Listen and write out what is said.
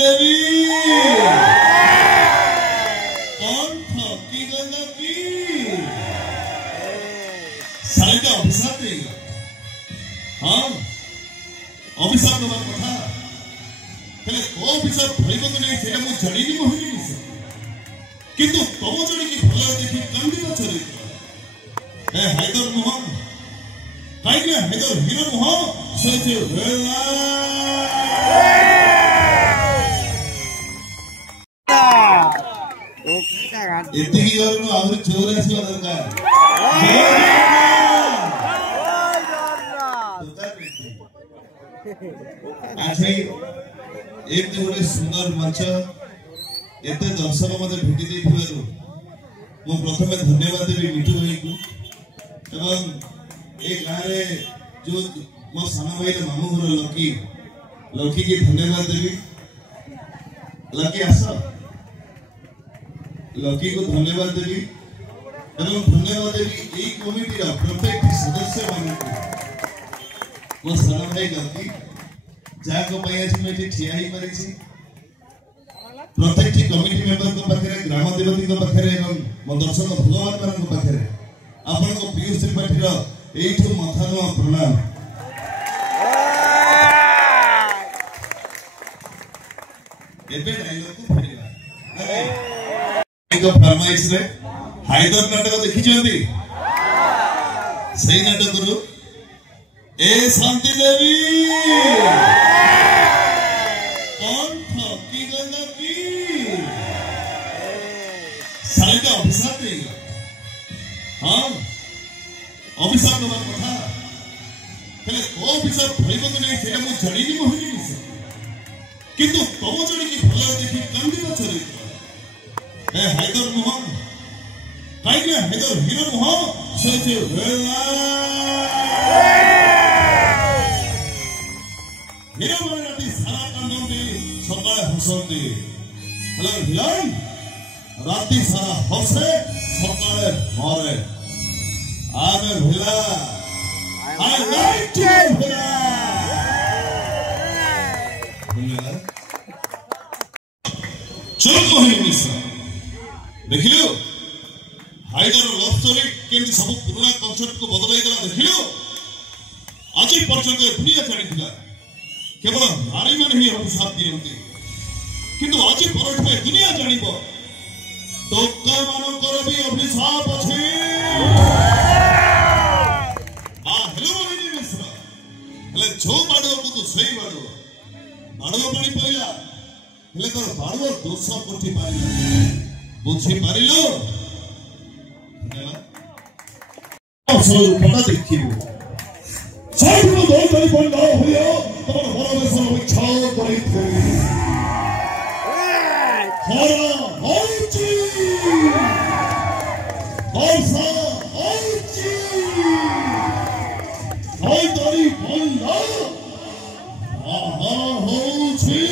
देवी कौन ठकी गला की सारे का अभिशाप देगा। हाँ अभिशाप देवार कथा हेले को अभिशाप भइबो कि नहीं सेटा मु जानिनी मोहिनी से किंतु तम जणी की भला देखि कंदिना चरित्र ए हैदर नुह काइके हैदर हीरो नुह से वेला इतनी जोर में आवर जोर ऐसी दरकार आज एक गोटे सुंदर मंच एत दर्शक मत भेटी देथिबारु मु प्रथमे धन्यवाद देबी मिठू भाई को एवं ए गारे जो मो साना भाई मामू घर लकी की धन्यवाद देबी। लकी आस लकी को धन्यवाद देवी एवं धन्यवाद देवी यही कमिटी प्रत्येक सदस्य मान मो सारा भाई लकी जहाँ को आज मुझे ठिया ही पारी प्रत्येक कमिटी मेंबर को पाखे ग्राम देवती को पाखे एवं मो दर्शक भगवान मान पाखे आपण को पीयूष त्रिपाठी एठू मथानुआ प्रणाम। एबे डायलॉग को फेरिबा फरमाइश रे हाइदर नाटक देखी सही नाटक रू ए शांति देवी कौन ठकी गला की सारे का अभिशाप देगा। हाँ अभिशाप देवार कथा हेले को अभिशाप भइबो कि नहीं सेटा मु जानिनी मोहिनी से किंतु तम जणी की भला देखि कंदिना चरित्र ए हैदर नुह काइके हैदर हीरो नुह से वेला हीरो माने राती सारा कांदंती सकाळे हसंती हेलो हिलन राती सारा हसे सकाळे मरे आमे भिला आई लाइक टू भिला चलो कोही मिसा देखिलो हाइदर लव स्टोरी केमती सब पुराना कॉन्सेप्ट को बदलाई देला देखिलो आज पर्यंत दुनिया जानिथिला केवल नारी माने ही अभिशाप दियंती किंतु आज परठे दुनिया जानिबो टोका मानकर भी अभिशाप अछि। आ हेलो मोहिनी मिश्र हेले जो बाडो को तो सही बाडो पानी पइला हेले तोर बाडो 200 कोटी पाइला बुझी पारिलो स्वरूपता देखिबो सबको दो करी बंदा होयो तमन परमेश्वर इच्छा करिथे हरा होची वर्षा होची होय तरी बंदा आहा होची